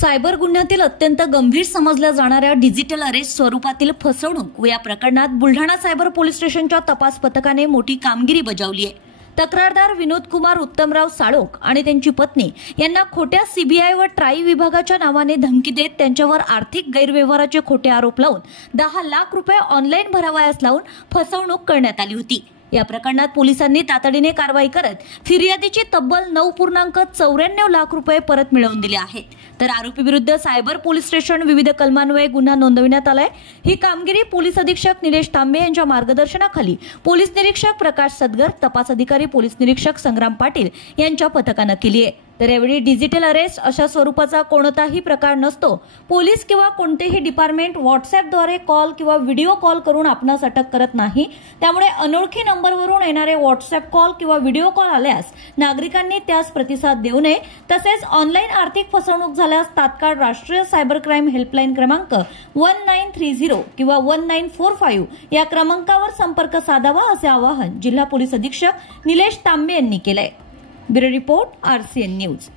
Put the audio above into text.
Cyber गुन्ह्यातील अत्यंत गंभीर समजल्या जाणाऱ्या डिजिटल अरेस्ट स्वरूपातील फसवणूक व या प्रकरणात बुलढाणा सायबर पोलीस स्टेशनच्या तपास पथकाने मोठी कामगिरी बजावली आहे। तक्रारदार विनोद कुमार उत्तमराव साळोख आणि त्यांची पत्नी यांना खोट्या सीबीआय व ट्राई विभागाच्या नावाने धमकी देत त्यांच्यावर आर्थिक गैरव्यवहाराचे खोटे आरोप लावून 10 लाख रुपये ऑनलाईन भरावयास लावून फसवणूक करण्यात आली होती। या प्रकरणात पोलिसांनी तातडीने कारवाई करत फिर्यादीची तब्बल 9.94 लाख रुपये परत मिळवून दिले आहेत। तर आरोपीविरुद्ध सायबर पोलीस स्टेशन विविध कलमान्वये गुन्हा नोंदविण्यात आलाय। ही कामगिरी पोलीस अधीक्षक निलेश तांबे यांच्या मार्गदर्शनाखाली पोलीस निरीक्षक प्रकाश सदगर, तपास अधिकारी पोलीस निरीक्षक संग्राम पाटील यांच्या पथकाने केली आहे। तर यावेळी डिजिटल अरेस्ट अशा स्वरूपाचा कोणताही प्रकार नसतो। पोलीस किंवा कोणतेही डिपार्टमेंट व्हॉट्सअॅपद्वारे कॉल किंवा व्हिडिओ कॉल करून आपणास अटक करत नाही। त्यामुळे अनोळखी नंबरवरून येणारे व्हॉट्सअॅप कॉल किंवा व्हिडिओ कॉल आल्यास नागरिकांनी त्यास प्रतिसाद देऊ नये। तसेच ऑनलाईन आर्थिक फसवणूक झाल्यास तात्काळ राष्ट्रीय सायबर क्राईम हेल्पलाईन क्रमांक 1930 किंवा 1945 या क्रमांकावर संपर्क साधावा, असे आवाहन जिल्हा पोलीस अधीक्षक निलेश तांबे यांनी केले। Bureau report RCN news.